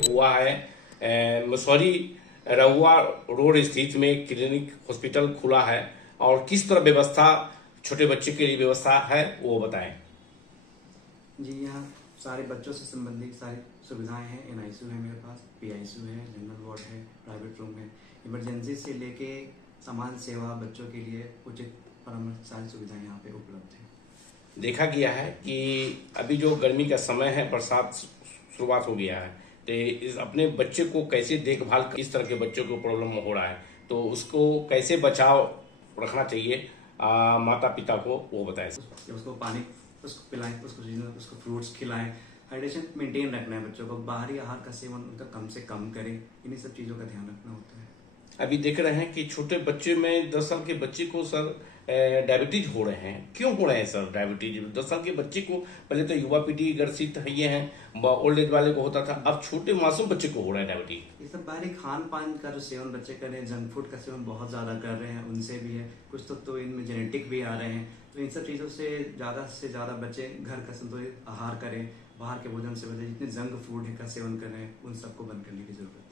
हुआ है मसौरी रहुआ रोड स्थित में क्लिनिक हॉस्पिटल खुला है और किस तरह व्यवस्था छोटे बच्चे के लिए व्यवस्था है वो बताएं। जी, यहाँ सारे बच्चों से संबंधित सारी सुविधाएं हैं। एनआईसीयू है, मेरे पास पीआईसीयू है, जनरल वार्ड है, प्राइवेट रूम है। इमरजेंसी से लेके सामान्य सेवा बच्चों के लिए उचित परामर्श, सारी सुविधाएं यहाँ पे उपलब्ध हैं। देखा गया है कि अभी जो गर्मी का समय है, बरसात शुरुआत हो गया है, तो इस अपने बच्चे को कैसे देखभाल, इस तरह के बच्चों को प्रॉब्लम हो रहा है तो उसको कैसे बचाव रखना चाहिए माता पिता को वो बताएं। उसको पानी उसको पिलाएं, उसको फ्रूट्स खिलाएं। हाइड्रेशन मेंटेन रखना है बच्चों को। बाहरी आहार का सेवन उनका कम से कम करें। इन्हीं सब चीज़ों का ध्यान रखना होता है। अभी देख रहे हैं कि छोटे बच्चे में 10 साल के बच्चे को सर डायबिटीज हो रहे हैं। क्यों हो रहे हैं सर डायबिटीज 10 साल के बच्चे को? पहले तो युवा पीढ़ी ग्रसित है, ये हैं ओल्ड एज वाले को होता था, अब छोटे मासूम बच्चे को हो रहा है डायबिटीज। ये सब बाहरी खान पान का जो सेवन बच्चे कर रहे हैं, जंक फूड का सेवन बहुत ज़्यादा कर रहे हैं, उनसे भी है। कुछ तो इनमें जेनेटिक भी आ रहे हैं। तो इन सब चीज़ों से ज़्यादा बच्चे घर का संतुलित आहार करें, बाहर के भोजन से बचें। जितने जंक फूड का सेवन कर रहे हैं उन सबको बंद करने की ज़रूरत है।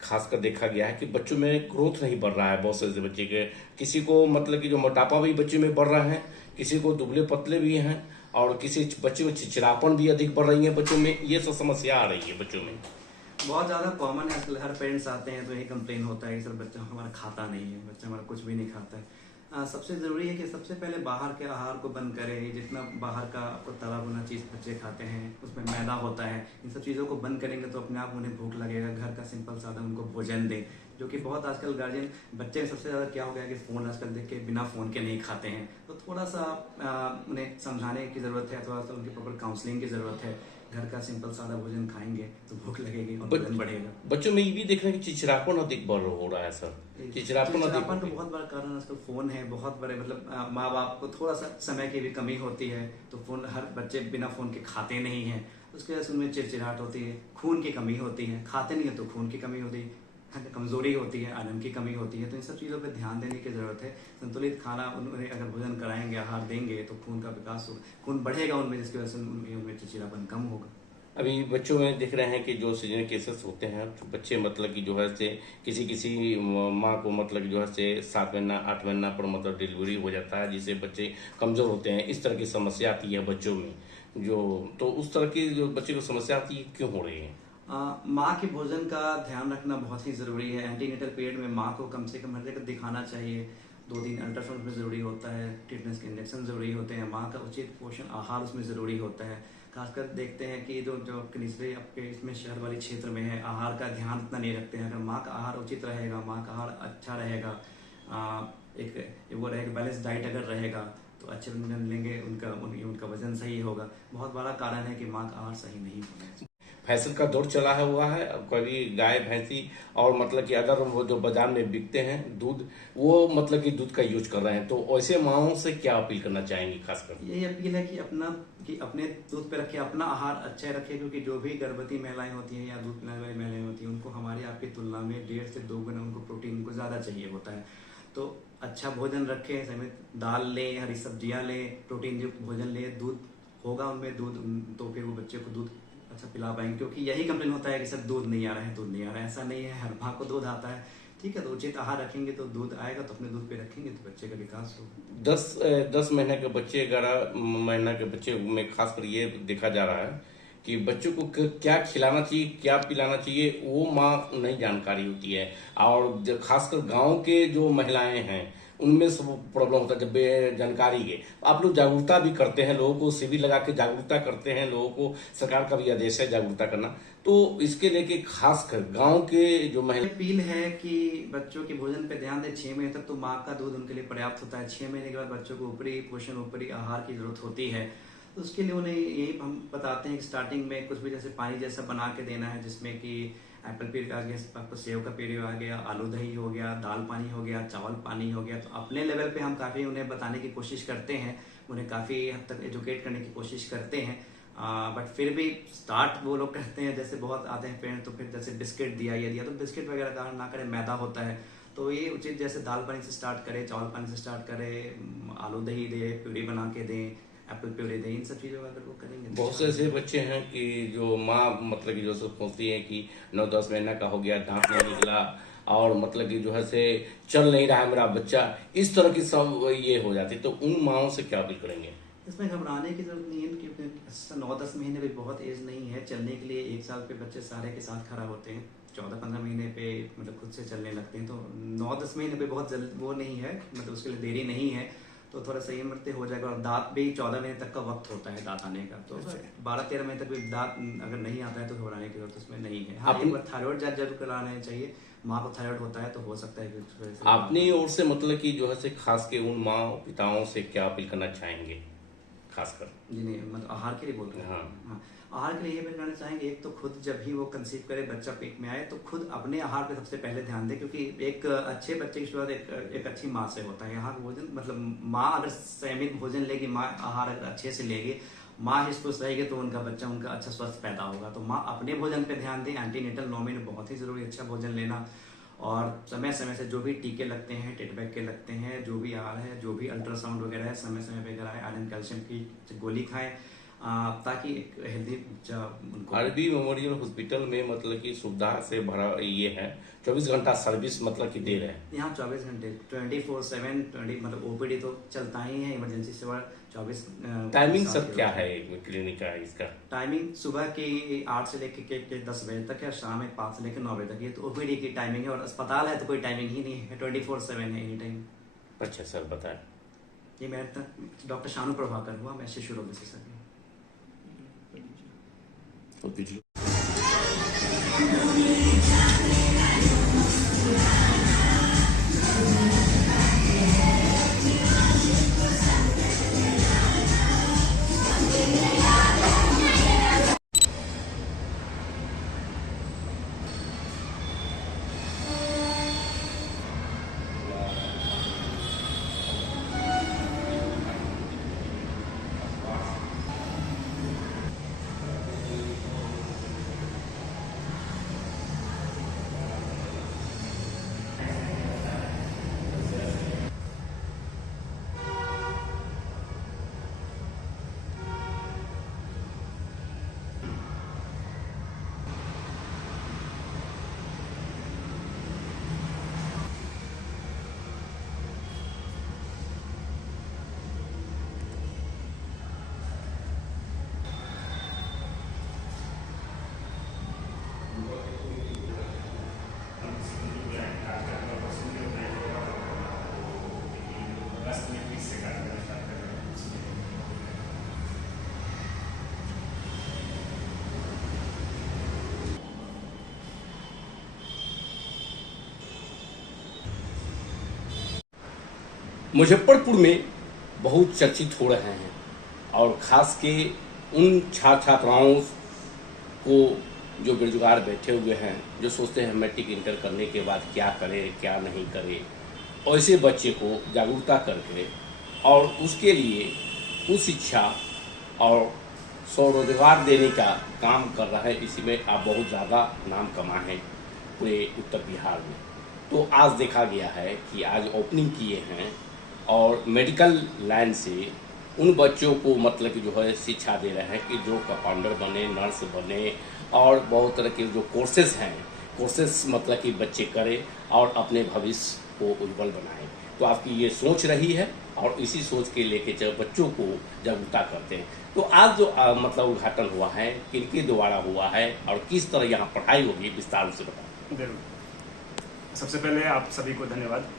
खासकर देखा गया है कि बच्चों में ग्रोथ नहीं बढ़ रहा है। बहुत से बच्चे के, किसी को मतलब कि जो मोटापा भी बच्चे में बढ़ रहा है, किसी को दुबले पतले भी हैं और किसी बच्चे में चिड़चिड़ापन भी अधिक बढ़ रही है बच्चों में। ये सब समस्या आ रही है बच्चों में। बहुत ज़्यादा कॉमन है आजकल। हर पेरेंट्स आते हैं तो यही कंप्लेन होता है कि सर बच्चा हमारा खाता नहीं है, बच्चा हमारा कुछ भी नहीं खाता है। सबसे ज़रूरी है कि सबसे पहले बाहर के आहार को बंद करें। जितना बाहर का आपको तला भुना चीज़ बच्चे खाते हैं उसमें मैदा होता है, इन सब चीज़ों को बंद करेंगे तो अपने आप उन्हें भूख लगेगा। घर का सिंपल सादा उनको भोजन दें, जो कि बहुत आजकल गार्जियन बच्चे सबसे ज़्यादा क्या हो गया कि फ़ोन आजकल देख के बिना फ़ोन के नहीं खाते हैं। तो थोड़ा सा उन्हें समझाने की ज़रूरत है, थोड़ा सा उनकी प्रॉपर काउंसलिंग की ज़रूरत है। घर का सिंपल सादा भोजन खाएंगे तो भूख लगेगी और वजन बढ़ेगा। बच्चों में ये भी देख रहे हैं कि चिड़चिड़ापन अधिक बढ़ हो रहा है सर। चिड़चिड़ापन का बहुत बड़ा कारण आजकल फोन है। बहुत बड़े मतलब माँ बाप को थोड़ा सा समय की भी कमी होती है, तो फोन हर बच्चे बिना फोन के खाते नहीं है। उसकी वजह से उनमें चिड़चिड़ाहट होती है, खून की कमी होती है। खाते नहीं है तो खून की कमी होती है, कमजोरी होती है, आयरन की कमी होती है। तो इन सब चीज़ों पर ध्यान देने की ज़रूरत है। संतुलित खाना उन्हें अगर भोजन कराएंगे, आहार देंगे तो खून का विकास होगा, खून बढ़ेगा उनमें, जिसकी वजह से उनमें चिड़चिड़ापन कम होगा। अभी बच्चों में देख रहे हैं कि जो सीजनल केसेस होते हैं तो बच्चे मतलब कि जो है से किसी किसी माँ को मतलब कि जो है से 7 महीना 8 महीना पर मतलब डिलीवरी हो जाता है, जिससे बच्चे कमज़ोर होते हैं। इस तरह की समस्या आती है बच्चों में। जो तो उस तरह की जो बच्चे को समस्या आती है क्यों हो रही है? माँ के भोजन का ध्यान रखना बहुत ही ज़रूरी है। एंटीनेटल पीरियड में माँ को कम से कम हर जगह दिखाना चाहिए। 2 दिन अल्ट्रासाउंड में ज़रूरी होता है, टिटनेस के इंजेक्शन ज़रूरी होते हैं, माँ का उचित पोषण आहार उसमें ज़रूरी होता है। खासकर देखते हैं कि जो जो निचले आपके इसमें शहर वाले क्षेत्र में है, आहार का ध्यान इतना नहीं रखते हैं। अगर माँ का आहार उचित रहेगा, माँ का आहार अच्छा रहेगा, एक वो रहेगा बैलेंस डाइट अगर रहेगा तो अच्छे व्यंजन लेंगे, उनका वजन सही होगा। बहुत बड़ा कारण है कि माँ का आहार सही नहीं होना। फैशन का दौर चला है हुआ है। अब कभी गाय भैंसी और मतलब कि अदर वो जो बाजार में बिकते हैं दूध, वो मतलब कि दूध का यूज कर रहे हैं। तो ऐसे माओं से क्या अपील करना चाहेंगे? खासकर यही अपील है कि अपने दूध पे रखे, अपना आहार अच्छा रखे। क्योंकि जो भी गर्भवती महिलाएं होती हैं या दूध पिलाने वाली महिलाएं होती हैं, उनको हमारी आपकी तुलना में 1.5 से 2 गुना उनको प्रोटीन उनको ज़्यादा चाहिए होता है। तो अच्छा भोजन रखें, समय दाल लें, हरी सब्जियां लें, प्रोटीन युक्त भोजन लें। दूध होगा उनमें दूध, तो फिर वो बच्चे को दूध अच्छा पिला पाएंगे। क्योंकि यही कंप्लेन होता है कि सर दूध नहीं आ रहा है, दूध नहीं आ रहा है। ऐसा नहीं है, हर माँ को दूध आता है। ठीक है, तो उचित आहार रखेंगे तो दूध आएगा, तो अपने दूध पे रखेंगे तो बच्चे का विकास होगा। 10 महीने के बच्चे 11 महीना के बच्चे में खासकर ये देखा जा रहा है कि बच्चों को क्या खिलाना चाहिए, क्या पिलाना चाहिए, वो माँ नहीं जानकारी होती है। और खासकर गांव के जो महिलाएं हैं उनमें सब प्रॉब्लम होता है जब जानकारी है। आप लोग जागरूकता भी करते हैं, लोगों को शिविर लगा के जागरूकता करते हैं, लोगों को सरकार का भी आदेश है जागरूकता करना। तो इसके लेके खासकर गांव के जो महिला अपील है कि बच्चों के भोजन पे ध्यान दें। 6 महीने तक तो माँ का दूध उनके लिए पर्याप्त होता है। 6 महीने के बाद बच्चों को ऊपरी पोषण, ऊपरी आहार की जरूरत होती है। तो उसके लिए उन्हें यही हम बताते हैं कि स्टार्टिंग में कुछ भी जैसे पानी जैसा बना के देना है, जिसमें कि एप्पल पीर आ गया, आपको सेव का पीरियड आ गया, आलू दही हो गया, दाल पानी हो गया, चावल पानी हो गया। तो अपने लेवल पे हम काफ़ी उन्हें बताने की कोशिश करते हैं, उन्हें काफ़ी हद तक एजुकेट करने की कोशिश करते हैं। बट फिर भी स्टार्ट वो लोग करते हैं, जैसे बहुत आते हैं पेरेंट्स तो फिर जैसे बिस्किट दिया, ये दिया, तो बिस्किट वगैरह का ना करें, मैदा होता है। तो ये उचित जैसे दाल पानी से स्टार्ट करें, चावल पानी से स्टार्ट करें, आलू दही दे, प्यूरी बना के दें, एप्पल प्योरे दें, इन सब चीज़ों का अगर वो करेंगे। बहुत से ऐसे बच्चे हैं कि जो माँ मतलब कि जो सब सोचती है कि 9-10 महीना का हो गया, दांत नहीं निकला, और मतलब कि जो है से चल नहीं रहा है मेरा बच्चा, इस तरह की सब ये हो जाती है। तो उन माओं से क्या अपील करेंगे? इसमें घबराने की जरूरत नहीं है, क्योंकि 9-10 महीने भी बहुत एज नहीं है चलने के लिए। 1 साल पे बच्चे सारे के साथ खड़ा होते हैं, 14-15 महीने पे मतलब खुद से चलने लगते हैं। तो 9-10 महीने पे बहुत जल्द वो नहीं है, मतलब उसके लिए देरी नहीं है। तो थोड़ा सही उम्र पे हो जाएगा। और दांत भी 14 महीने तक का वक्त होता है दांत आने का। तो 12-13 महीने तक भी दांत अगर नहीं आता है तो घबराने की जरूरत उसमें नहीं है। हाँ, एक बार थायराइड जांच जरूर कराना चाहिए। माँ को थायराइड होता है तो हो सकता है कि अपनी ओर से मतलब कि जो है से खास के उन माँ पिताओं से क्या अपील करना चाहेंगे खासकर? जी नहीं, मतलब आहार के लिए बोल रहे हैं। हाँ। हाँ, आहार के लिए ये बताना चाहेंगे, एक तो खुद जब भी वो कंसीव करे, बच्चा पेट में आए, तो खुद अपने आहार पे सबसे पहले ध्यान दें। क्योंकि एक अच्छे बच्चे की शुरुआत एक अच्छी माँ से होता है। यहाँ का भोजन मतलब माँ अगर संयमित भोजन लेगी, माँ आहार अगर अच्छे से लेगी, माँ हिस्पुष्ट रहेगी, तो उनका बच्चा उनका अच्छा स्वस्थ पैदा होगा। तो माँ अपने भोजन पे ध्यान दें। एंटीनेटल 9 महीने बहुत ही जरूरी अच्छा भोजन लेना। और समय समय से जो भी टीके लगते हैं, टेटबैक के लगते हैं, जो भी आहार है, जो भी अल्ट्रासाउंड वगैरह है, समय समय पे कराएं। आयरन कैल्शियम की गोली खाएं, ताकि एक हेल्दी बच्चा उनको। आरबी मेमोरियल हॉस्पिटल में मतलब कि सुविधा से भरा ये है, 24 घंटा सर्विस मतलब कि दे रहे हैं यहाँ 24 घंटे 24/7 20 मतलब ओपीडी तो चलता ही है। इमरजेंसी सेवा 24। टाइमिंग सर क्या है क्लिनिक का इसका? टाइमिंग सुबह की 8 से लेकर के 10 बजे तक है, शाम में 5 से लेकर 9 बजे तक। ये तो ओपीडी की टाइमिंग है। और अस्पताल है तो कोई टाइमिंग ही नहीं है, 24/7 है, एनी टाइम। अच्छा सर बताएं। ये मैं डॉक्टर शानू प्रभाकर हुआ, मैं शिशु रोग विशेषज्ञ। मुजफ्फरपुर में बहुत चर्चित हो रहे हैं, और खास के उन छात्र छात्राओं को जो बेरोजगार बैठे हुए हैं, जो सोचते हैं मैट्रिक इंटर करने के बाद क्या करें क्या नहीं करें, ऐसे बच्चे को जागरूकता करके और उसके लिए उच्च शिक्षा और स्वरोजगार देने का काम कर रहा है। इसी में आप बहुत ज़्यादा नाम कमाए हैं पूरे उत्तर बिहार में। तो आज देखा गया है कि आज ओपनिंग किए हैं और मेडिकल लाइन से उन बच्चों को मतलब कि जो है शिक्षा दे रहे हैं कि जो कंपाउंडर बने, नर्स बने, और बहुत तरह के जो कोर्सेज हैं, कोर्सेज मतलब कि बच्चे करें और अपने भविष्य को उज्जवल बनाएं। तो आपकी ये सोच रही है और इसी सोच के लेके जब बच्चों को जागरूकता करते हैं। तो आज जो मतलब उद्घाटन हुआ है, किनके द्वारा हुआ है और किस तरह यहाँ पढ़ाई होगी, विस्तार से बताएं। जरूर। सबसे पहले आप सभी को धन्यवाद।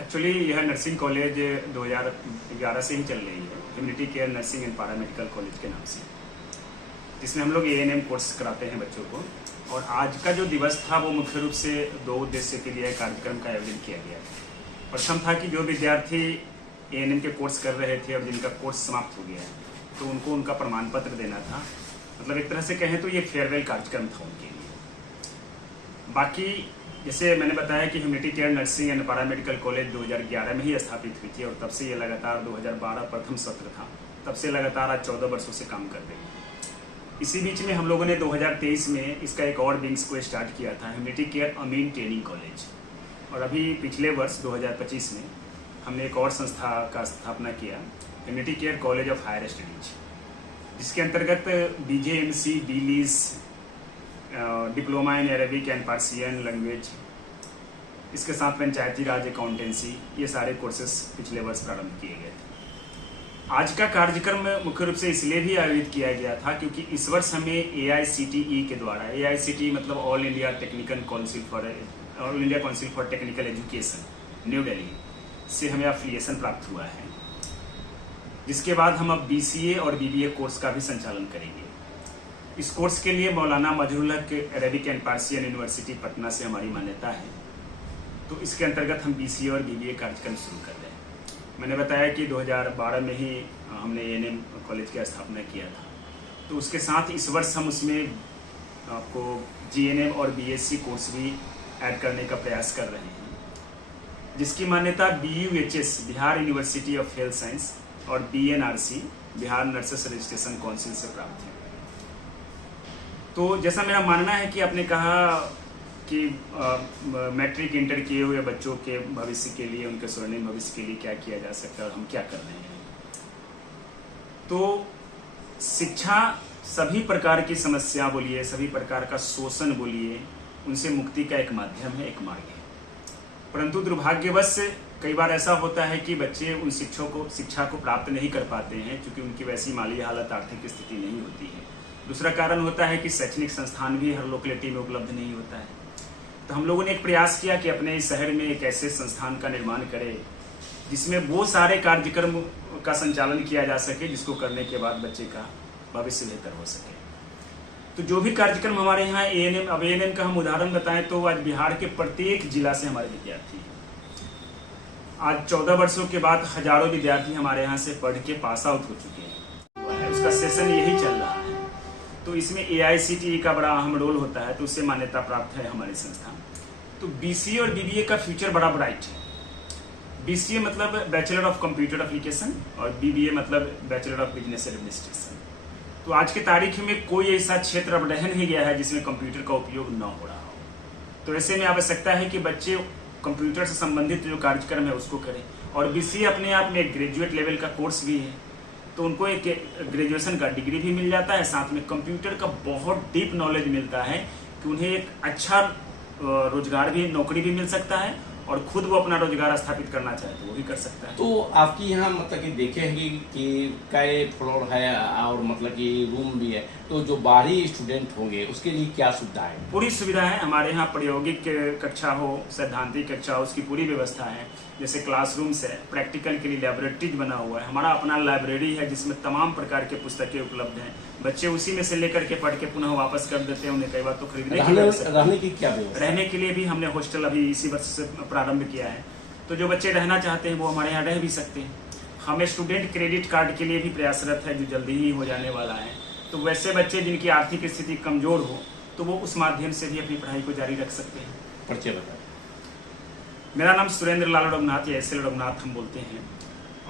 एक्चुअली यह नर्सिंग कॉलेज 2011 से ही चल रही है, humanity care nursing and paramedical college के नाम से, जिसमें हम लोग ANM कोर्स कराते हैं बच्चों को। और आज का जो दिवस था वो मुख्य रूप से 2 उद्देश्य के लिए कार्यक्रम का आयोजन किया गया। प्रथम था कि जो विद्यार्थी ANM के कोर्स कर रहे थे और जिनका कोर्स समाप्त हो गया है, तो उनको उनका प्रमाण पत्र देना था। मतलब एक तरह से कहें तो ये फेयरवेल कार्यक्रम था उनके लिए। बाकी जैसे मैंने बताया कि humanity care nursing and paramedical college 2011 में ही स्थापित हुई थी और तब से ये लगातार 2012 प्रथम सत्र था, तब से लगातार आज 14 वर्षों से काम कर रही है। इसी बीच में हम लोगों ने 2023 में इसका एक और विंग्स को स्टार्ट किया था, ह्यूमैनिटी केयर अमीन ट्रेनिंग कॉलेज। और अभी पिछले वर्ष 2025 में हमने एक और संस्था का स्थापना किया, humanity care college of higher studies, जिसके अंतर्गत BJMC, DLIS, diploma in Arabic and Persian language, इसके साथ पंचायती राज अकाउंटेंसी, ये सारे कोर्सेस पिछले वर्ष प्रारंभ किए गए थे। आज का कार्यक्रम मुख्य रूप से इसलिए भी आयोजित किया गया था क्योंकि इस वर्ष हमें AICTE के द्वारा, AICTE मतलब all India council for technical education, new Delhi से हमें एफिलिएशन प्राप्त हुआ है, जिसके बाद हम अब BCA और BBA कोर्स का भी संचालन करेंगे। इस कोर्स के लिए Maulana Mazharul Haque Arabic and Persian university Patna से हमारी मान्यता है, तो इसके अंतर्गत हम BCA और BBA कार्यक्रम शुरू कर रहे हैं। मैंने बताया कि 2012 में ही हमने ANM कॉलेज की स्थापना किया था, तो उसके साथ इस वर्ष हम उसमें आपको GNM और BSc कोर्स भी ऐड करने का प्रयास कर रहे हैं, जिसकी मान्यता BUHS Bihar university of health science और BNRC Bihar nurses registration council से प्राप्त है। तो जैसा मेरा मानना है कि आपने कहा कि मैट्रिक इंटर किए हुए बच्चों के भविष्य के लिए, उनके स्वर्णिम भविष्य के लिए क्या किया जा सकता है और हम क्या कर रहे हैं। तो शिक्षा सभी प्रकार की समस्या बोलिए, सभी प्रकार का शोषण बोलिए, उनसे मुक्ति का एक माध्यम है, एक मार्ग है। परंतु दुर्भाग्यवश कई बार ऐसा होता है कि बच्चे उन शिक्षा को प्राप्त नहीं कर पाते हैं, क्योंकि उनकी वैसी माली हालत, आर्थिक स्थिति नहीं होती है। दूसरा कारण होता है कि शैक्षणिक संस्थान भी हर लोकेलिटी में उपलब्ध नहीं होता है। तो हम लोगों ने एक प्रयास किया कि अपने इस शहर में एक ऐसे संस्थान का निर्माण करें जिसमें वो सारे कार्यक्रम का संचालन किया जा सके जिसको करने के बाद बच्चे का भविष्य बेहतर हो सके। तो जो भी कार्यक्रम हमारे यहाँ ANM, अब ANM का हम उदाहरण बताएं तो आज बिहार के प्रत्येक जिला से हमारे विद्यार्थी हैं। आज 14 वर्षों के बाद हजारों विद्यार्थी हमारे यहाँ से पढ़ के पास आउट हो चुके हैं, उसका सेशन यही चल रहा है। तो इसमें AICTE का बड़ा अहम रोल होता है, तो उससे मान्यता प्राप्त है हमारी संस्था। तो BCA और BBA का फ्यूचर बड़ा ब्राइट है। BCA मतलब बैचलर ऑफ कंप्यूटर एप्लीकेशन और BBA मतलब बैचलर ऑफ बिजनेस एडमिनिस्ट्रेशन। तो आज के तारीख में कोई ऐसा क्षेत्र अब रह नहीं गया है जिसमें कंप्यूटर का उपयोग न हो रहा हो। तो ऐसे में आवश्यकता है कि बच्चे कंप्यूटर से संबंधित जो कार्यक्रम है उसको करें। और BCA अपने आप में एक ग्रेजुएट लेवल का कोर्स भी है, तो उनको एक ग्रेजुएशन का डिग्री भी मिल जाता है, साथ में कंप्यूटर का बहुत डीप नॉलेज मिलता है कि उन्हें एक अच्छा रोजगार भी, नौकरी भी मिल सकता है और खुद वो अपना रोजगार स्थापित करना चाहे तो वो भी कर सकता है। तो आपकी यहाँ मतलब कि देखे हैं कि कई फ्लोर है और मतलब कि रूम भी है, तो जो बाहरी स्टूडेंट होंगे उसके लिए क्या सुविधा है? पूरी सुविधा है हमारे यहाँ। प्रायोगिक कक्षा हो, सैद्धांतिक कक्षा हो, उसकी पूरी व्यवस्था है। जैसे क्लासरूम्स है, प्रैक्टिकल के लिए लैबोरेटरीज बना हुआ है, हमारा अपना लाइब्रेरी है जिसमें तमाम प्रकार के पुस्तकें उपलब्ध हैं। बच्चे उसी में से लेकर के पढ़ के पुनः वापस कर देते हैं, उन्हें कई बार तो खरीदने की रहने की क्या व्यवस्था? रहने के लिए भी हमने हॉस्टल अभी इसी वर्ष से प्रारंभ किया है, तो जो बच्चे रहना चाहते हैं वो हमारे यहाँ रह भी सकते हैं। हमें स्टूडेंट क्रेडिट कार्ड के लिए भी प्रयासरत है, जो जल्दी ही हो जाने वाला है। तो वैसे बच्चे जिनकी आर्थिक स्थिति कमजोर हो तो वो उस माध्यम से भी अपनी पढ़ाई को जारी रख सकते हैं। परिचय बताएं। मेरा नाम सुरेंद्र लाल रघुनाथ या SL रघुनाथ हम बोलते हैं,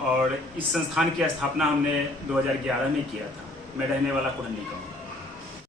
और इस संस्थान की स्थापना हमने 2011 में किया था। मैं रहने वाला कुढ़नी का हूँ।